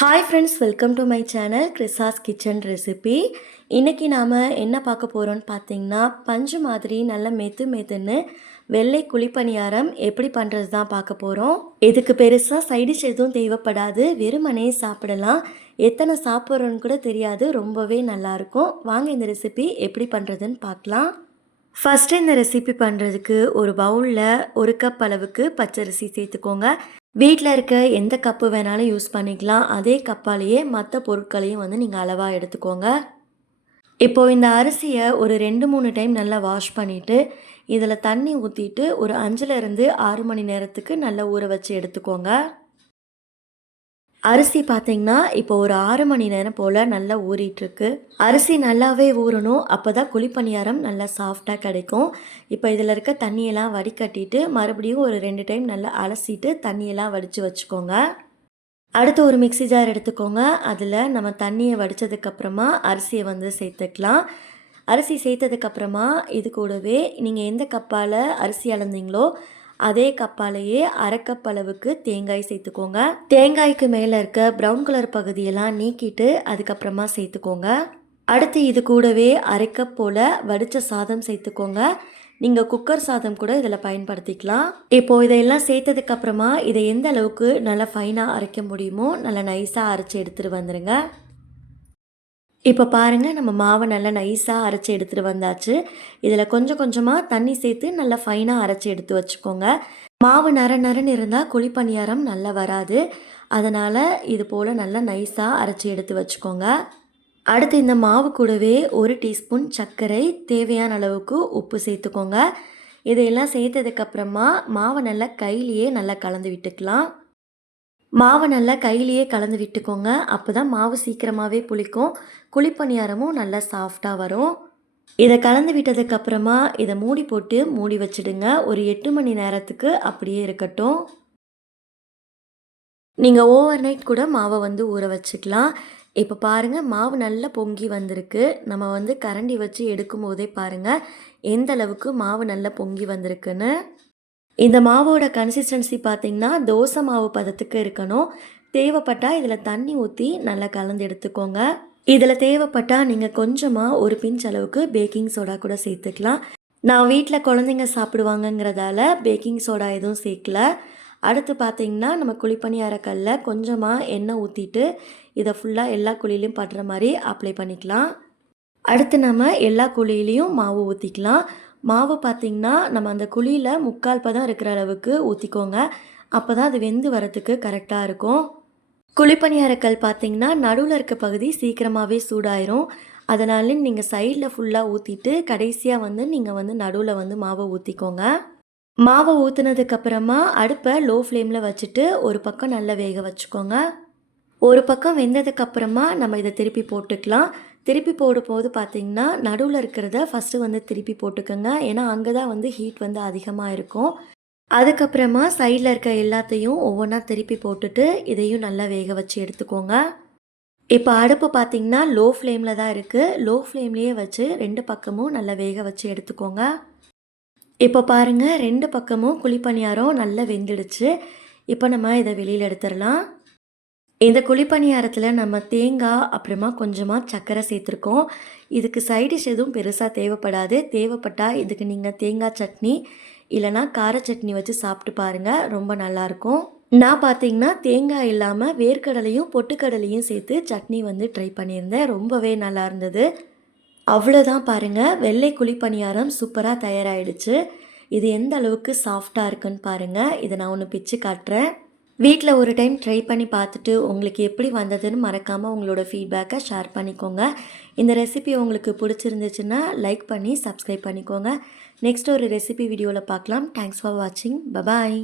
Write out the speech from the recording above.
Hi friends, welcome to my channel Chrisa's kitchen recipe. இன்றைக்கி நாம் என்ன பார்க்க போகிறோன்னு பார்த்தீங்கன்னா, பஞ்சு மாதிரி நல்ல மெத்துன்னு வெள்ளை குழிப்பணியாரம் எப்படி பண்ணுறது தான் பார்க்க போகிறோம். இதுக்கு பெருசாக சைடிஷ் எதுவும் தேவைப்படாது, வெறுமனே சாப்பிடலாம். எத்தனை சாப்பிட்றோன்னு கூட தெரியாது, ரொம்பவே நல்லாயிருக்கும். வாங்க இந்த ரெசிபி எப்படி பண்ணுறதுன்னு பார்க்கலாம். ஃபஸ்ட்டு இந்த ரெசிபி பண்ணுறதுக்கு ஒரு பவுலில் 1 கப் அளவுக்கு பச்சரிசி சேர்த்துக்கோங்க. வீட்டில் இருக்க எந்த கப்பு வேணாலும் யூஸ் பண்ணிக்கலாம். அதே கப்பாலேயே மற்ற பொருட்களையும் நீங்கள் அளவாக எடுத்துக்கோங்க. இப்போது இந்த அரிசியை ஒரு 2-3 டைம் நல்லா வாஷ் பண்ணிவிட்டு இதில் தண்ணி ஊற்றிட்டு ஒரு 5லேருந்து 6 மணி நேரத்துக்கு நல்லா ஊற வச்சு எடுத்துக்கோங்க. அரிசி பார்த்திங்கன்னா இப்போ ஒரு 6 மணி நேரம் போல் நல்லா ஊறிட்டுருக்கு. அரிசி நல்லாவே ஊறணும், அப்போ தான் குழிப்பணியாரம் நல்லா சாஃப்டாக கிடைக்கும். இப்போ இதில் இருக்க தண்ணியெல்லாம் வடிகட்டிட்டு மறுபடியும் ஒரு 2 டைம் நல்லா அலசிட்டு தண்ணியெல்லாம் வடித்து வச்சுக்கோங்க. அடுத்து ஒரு மிக்ஸி ஜார் எடுத்துக்கோங்க. அதில் நம்ம தண்ணியை வடித்ததுக்கப்புறமா அரிசியை சேர்த்துக்கலாம். அரிசி சேர்த்ததுக்கப்புறமா இது கூடவே நீங்கள் எந்த கப்பால் அரிசி அளந்தீங்களோ அதே கப்பாலேயே 1/2 கப் அளவுக்கு தேங்காய் சேர்த்துக்கோங்க. தேங்காய்க்கு மேலே இருக்க ப்ரௌன் கலர் பகுதியெல்லாம் நீக்கிட்டு அதுக்கப்புறமா சேர்த்துக்கோங்க. அடுத்து இது கூடவே 1/2 கப் போல் வடித்த சாதம் சேர்த்துக்கோங்க. நீங்கள் குக்கர் சாதம் கூட இதில் பயன்படுத்திக்கலாம். இப்போது இதையெல்லாம் சேர்த்ததுக்கப்புறமா இதை எந்த அளவுக்கு நல்லா ஃபைனாக அரைக்க முடியுமோ நல்லா நைஸாக அரைச்சி எடுத்துகிட்டு வந்துடுங்க. இப்போ பாருங்கள், நம்ம மாவை நல்லா நைஸாக அரைச்சி எடுத்துகிட்டு வந்தாச்சு. இதில் கொஞ்சம் கொஞ்சமாக தண்ணி சேர்த்து நல்லா ஃபைனாக அரைச்சி எடுத்து வச்சுக்கோங்க. மாவு நரன்னு இருந்தால் குழிப்பணியாரம் நல்லா வராது. அதனால் இது போல் நல்லா நைஸாக அரைச்சி எடுத்து வச்சுக்கோங்க. அடுத்து இந்த மாவு கூடவே 1 டீஸ்பூன் சர்க்கரை, தேவையான அளவுக்கு உப்பு சேர்த்துக்கோங்க. இதையெல்லாம் சேர்த்ததுக்கப்புறமா மாவை நல்லா கையிலேயே நல்லா கலந்து விட்டுக்கலாம். மாவை நல்லா கையிலேயே கலந்து விட்டுக்கோங்க. அப்போ தான் மாவு சீக்கிரமாகவே புளிக்கும், குழிப்பணியாரமும் நல்லா சாஃப்டாக வரும். இதை கலந்து விட்டதுக்கப்புறமா இதை மூடி போட்டு மூடி வச்சுடுங்க. ஒரு 8 மணி நேரத்துக்கு அப்படியே இருக்கட்டும். நீங்கள் ஓவர் நைட் கூட மாவை ஊற வச்சுக்கலாம். இப்போ பாருங்கள், மாவு நல்லா பொங்கி வந்திருக்கு. நம்ம கரண்டி வச்சு எடுக்கும் போதே பாருங்கள் எந்த அளவுக்கு மாவு நல்லா பொங்கி வந்திருக்குன்னு. இந்த மாவோட கன்சிஸ்டன்சி பார்த்திங்கன்னா தோசை மாவு பதத்துக்கு இருக்கணும். தேவைப்பட்டால் இதில் தண்ணி ஊற்றி நல்லா கலந்து எடுத்துக்கோங்க. இதில் தேவைப்பட்டால் நீங்கள் கொஞ்சமாக ஒரு பிஞ்ச் அளவுக்கு பேக்கிங் சோடா கூட சேர்த்துக்கலாம். நான் வீட்டில் குழந்தைங்க சாப்பிடுவாங்கங்கிறதால பேக்கிங் சோடா எதுவும் சேர்க்கல. அடுத்து பார்த்திங்கன்னா நம்ம குழிப்பணியாரக்கல்ல கொஞ்சமாக எண்ணெய் ஊற்றிட்டு இதை ஃபுல்லாக எல்லா குழியிலையும் படுற மாதிரி அப்ளை பண்ணிக்கலாம். அடுத்து நம்ம எல்லா குழியிலையும் மாவு ஊற்றிக்கலாம். மாவு பார்த்திங்கன்னா நம்ம அந்த குழியில் 3/4 பதம் இருக்கிற அளவுக்கு ஊற்றிக்கோங்க. அப்போ தான் அது வெந்து வரத்துக்கு கரெக்டாக இருக்கும். குழிப்பணியாரக்கல் பார்த்திங்கன்னா நடுவில் இருக்க பகுதி சீக்கிரமாகவே சூடாயிரும். அதனால நீங்கள் சைடில் ஃபுல்லாக ஊற்றிட்டு கடைசியாக நீங்கள் நடுவில் மாவை ஊற்றிக்கோங்க. மாவை ஊற்றுனதுக்கப்புறமா அடுப்பை லோ ஃப்ளேமில் வச்சுட்டு ஒரு பக்கம் நல்லா வேக வச்சுக்கோங்க. ஒரு பக்கம் வெந்ததுக்கப்புறமா நம்ம இதை திருப்பி போட்டுக்கலாம். திருப்பி போடும்போது பார்த்திங்கன்னா நடுவில் இருக்கிறத ஃபஸ்ட்டு திருப்பி போட்டுக்கோங்க. ஏன்னா அங்கே தான் ஹீட் அதிகமாக இருக்கும். அதுக்கப்புறமா சைடில் இருக்க எல்லாத்தையும் ஒவ்வொன்றா திருப்பி போட்டுட்டு இதையும் நல்லா வேக வச்சு எடுத்துக்கோங்க. இப்போ அடுப்பு பார்த்திங்கன்னா லோ ஃப்ளேமில் தான் இருக்குது. லோ ஃப்ளேம்லேயே வச்சு 2 பக்கமும் நல்லா வேக வச்சு எடுத்துக்கோங்க. இப்போ பாருங்கள், 2 பக்கமும் குழிப்பணியாரம் நல்லா வெந்துடுச்சு. இப்போ நம்ம இதை வெளியில் எடுத்துடலாம். இந்த குழிப்பணியாரத்தில் நம்ம தேங்காய் அப்புறமா கொஞ்சமாக சர்க்கரை சேர்த்துருக்கோம். இதுக்கு சைடிஷ் எதுவும் பெருசாக தேவைப்படாது. தேவைப்பட்டால் இதுக்கு நீங்கள் தேங்காய் சட்னி இல்லைனா கார சட்னி வச்சு சாப்பிட்டு பாருங்கள், ரொம்ப நல்லாயிருக்கும். நான் பார்த்திங்கன்னா தேங்காய் இல்லாமல் வேர்க்கடலையும் பொட்டுக்கடலையும் சேர்த்து சட்னி ட்ரை பண்ணியிருந்தேன். ரொம்பவே நல்லா இருந்தது. அவ்வளோதான் பாருங்கள், வெள்ளை குழிப்பணியாரம் சூப்பராக தயாராகிடுச்சு. இது எந்த அளவுக்கு சாஃப்டாக இருக்குன்னு பாருங்கள். இதை நான் ஒன்று பிச்சு காட்டுறேன். வீட்டில் ஒரு டைம் ட்ரை பண்ணி பார்த்துட்டு உங்களுக்கு எப்படி வந்ததுன்னு மறக்காமல் உங்களோட ஃபீட்பேக்கை ஷேர் பண்ணிக்கோங்க. இந்த ரெசிபி உங்களுக்கு பிடிச்சிருந்துச்சுன்னா லைக் பண்ணி சப்ஸ்கிரைப் பண்ணிக்கோங்க. நெக்ஸ்ட் ஒரு ரெசிபி வீடியோவில் பார்க்கலாம். தேங்க்ஸ் ஃபார் வாட்சிங். பபாய்.